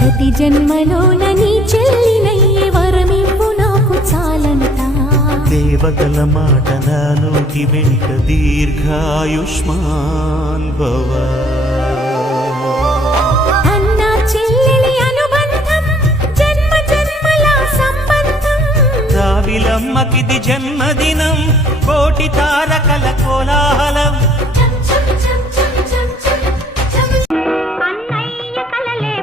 ప్రతి జన్మలోన నీ చెల్లినయ్యే వరమివ్వు నాకు చాలంట. దేవతల మాట నా నోటి వెంట దీర్ఘాయుష్మాన్ భవ. అన్న చెల్లెలి అనుబంధం జన్మ జన్మల సంబంధం. రావిలమ్మకిది జన్మదినం కోటి తారకల కోలాహలం.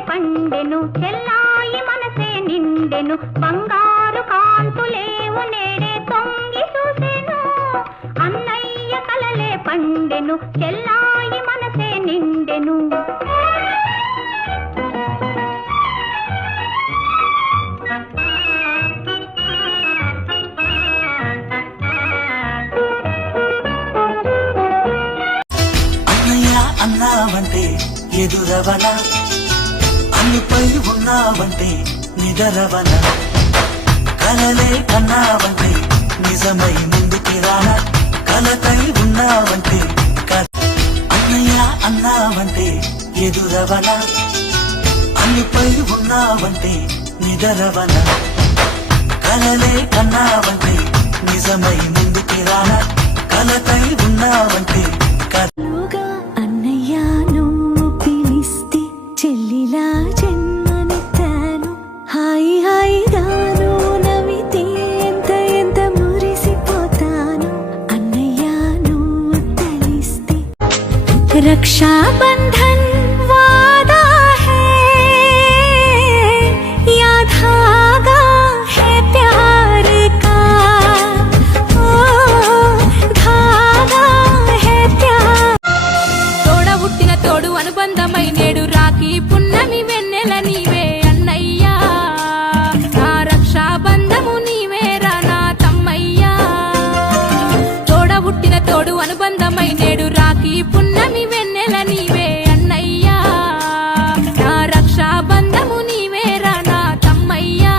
పండెను చెల్లాయి మనసే నిండెను బంగారు కాంతులేవు నేడే తొంగి చూసెను. అన్నయ్య కలలే పండెను చెల్లాయి మనసే నిండెను. అన్నయ్య అన్నావంటే ఎదురవన, అన్నిపై ఉన్నావంటే నిదరవన, కలలే కన్నావంటే నిజమై ముందుకి రాన, కలకై ఉన్నావంటే అన్నయ్య అన్నావంటే ఎదురవన, అన్నిపై ఉన్నావంటే నిదరవన, కలలే కన్నావంటే నిజమై ముందుకి రాన, కలకై ఉన్నావంటే అన్నయ్య నువ్వు పిలిస్తే చెల్లిలా జన్మనెత్తాను. హాయి హాయిగాను నవ్వితే ఎంత ఎంత మురిసిపోతాను. అన్నయ్య నువ్వు తెలిస్తే రక్షాబంధన్ వాదా హై యా ధాగా హై ప్యార్ కా. ఓ ధాగా హై ప్యార్. తోడ పుట్టిన తోడు అనుబంధమై నేడు రాఖీ పున్నమి వెన్నెల నీవే అన్నయ్యా. నా రక్షాబంధము నీవేరా నా తమ్మయ్యా. తోడ పుట్టిన తోడు అనుబంధమై నేడు రాఖీ పున్నమి వెన్నెల నీవే అన్నయ్యా. నా రక్షాబంధము నీవేరా నా తమ్మయ్యా.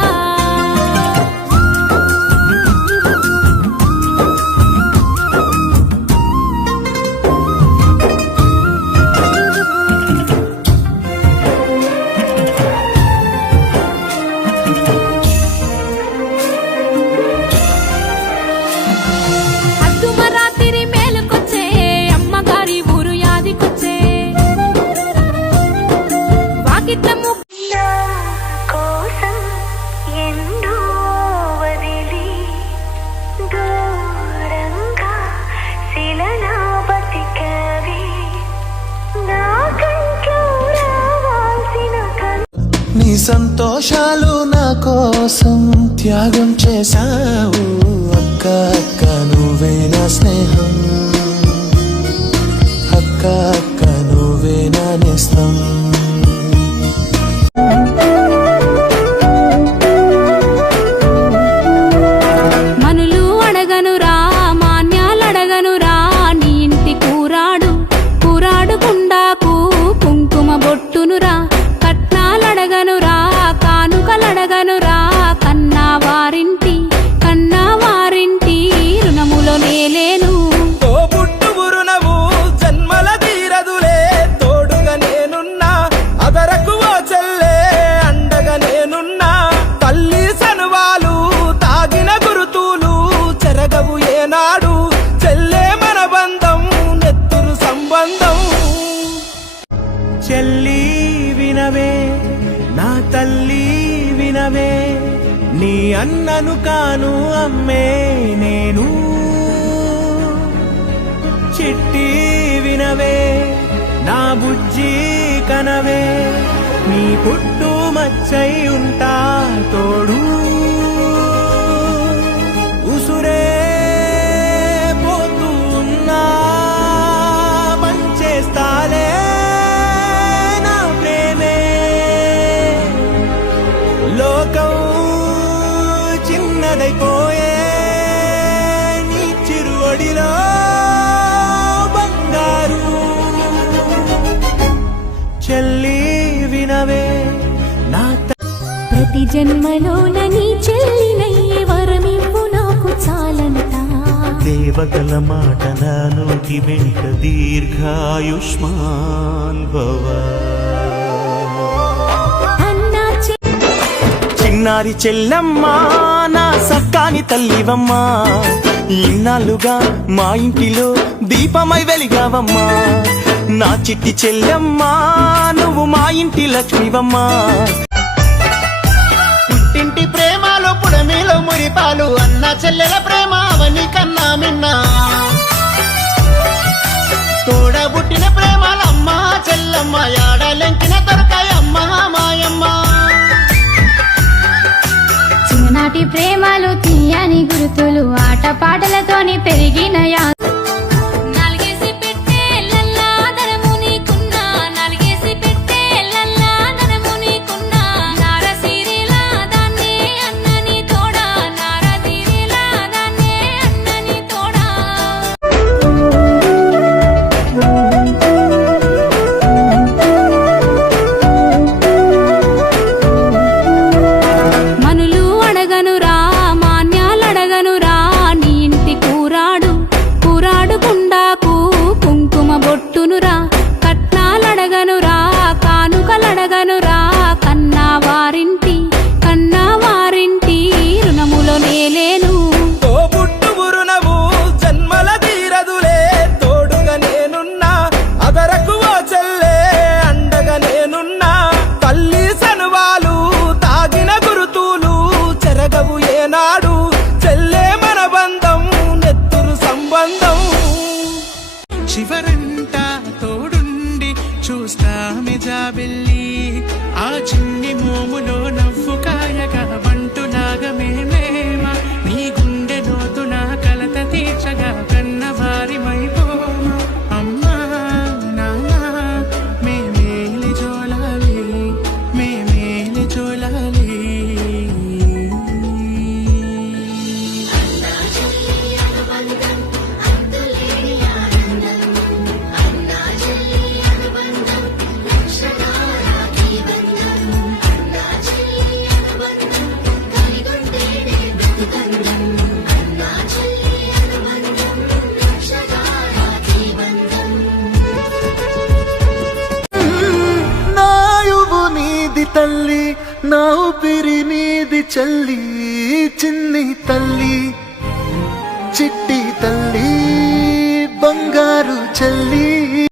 అద్దుమరాతిరి మేలుకొచ్చే అమ్మగారి ఊరు యాదికొచ్చే. వాకిట్ల కోసం ఎండో వదిలి దూరంగా శిలలా బతికవి నా కంట్లో రావాల్సిన నీ సంతోషాలు నా కోసం త్యాగం చేశావు. అక్క అక్క నువ్వే నా స్నేహం, అక్క అక్క నువ్వే నా నేస్తం. మనులు అడగనురా మాన్యాలడగనురా నీ ఇంటి కూరాడు కూరాడుకుండాకు కుంకుమ బొట్టునురా. కట్నాలడగనురా కానుకలడగనురా కన్నా వారింటి రుణములో నేలేను. తోబుట్టువురునవు జన్మల తీరదులే తోడుగా నేనున్నా, అదరకు ఓ చెల్లే అండగా నేనున్నా. తల్లి సనువాలు తాగిన గురుతులు చెరగవు ఏనాడు, చెల్లే మన బంధం నెత్తురు సంబంధం. చెల్లి వినవే నా తల్లి వినవే, నీ అన్నను కాను అమ్మే నేను. చిట్టి వినవే నా బుజ్జి కనవే, నీ పుట్టు మచ్చై ఉంటా తోడు. ఉసురే పోతున్నా పంచేస్తాలే నా ప్రేమే. లోకం చిన్నదైపోయే నీ చిరువడిలో బంగారు. చెల్లి వినవే నా ప్రతి జన్మలోన నీ చెల్లినయ్యే వరమివ్వు నాకు చాలంట. దేవతల మాట నా నోటి వెంట దీర్ఘాయుష్మాన్ భవ. అన్న నారి చెల్లమ్మా నా సక్కాని తల్లివమ్మా, ఇన్నాళ్ళుగా మా ఇంటిలో దీపమై వెలిగావమ్మా. నా చిట్టి చెల్లమ్మా నువ్వు మా ఇంటి లక్ష్మివమ్మా. పుట్టింటి ప్రేమలో పుడమిలో మురిపాలు, అన్న చెల్లెల ప్రేమ అవని కన్నా మిన్నా. తోడబుట్టిన ప్రేమలమ్మ చెల్లమ్మ, యాడలెంకిన దొరకాయమ్మ మాయమ్మ. చిన్ననాటి ప్రేమలు తీయని గుర్తులు, ఆట పాటలతోని పెరిగిన నలిగేసి పెట్టే లల్లా ధనము నీకున్నా, నలిగేసి పెట్టే లల్లా ధనము నీకున్నా. నారసిరిలా దాన్ని అన్నని తోడా, నారసిరిలా దాన్ని అన్నని తోడా. మనులు అడగనురా, మాన్యాలడగనురా, నీ ఇంటి కూరాడు కూరాడుకుండాకు కుంకుమ బొట్టునురా. కట్నాలడగనురా, కానుకలడగనురా, కన్నా వారింటి రుణములో నేలేను. తోబుట్టువురునవు జన్మల తీరదులే, తోడుగా నేనున్నా అదరకు ఓ చెల్లే, అండగా నేనున్నా. తల్లి సనువాలు తాగిన గురుతులు చెరగవు ఏనాడు, చెల్లే మన బంధం నెత్తురు సంబంధం. చివరంట తోడుండి చూస్తామె జాబిల్లి, ఆ చిన్ని మోములో నవ్వు కాయగా బంటులాగా మేమేమ. నీ గుండె లోతున కలత తీర్చగా కన్నవారి మైపోమ. అమ్మా నాన్న మేమేలి జోలాలి, మేమేలి జోలాలి. నాయువు నీది తల్లి, నా ఊపిరి నీది చెల్లి. చిన్ని తల్లి, చిట్టి తల్లి, బంగారు చెల్లి.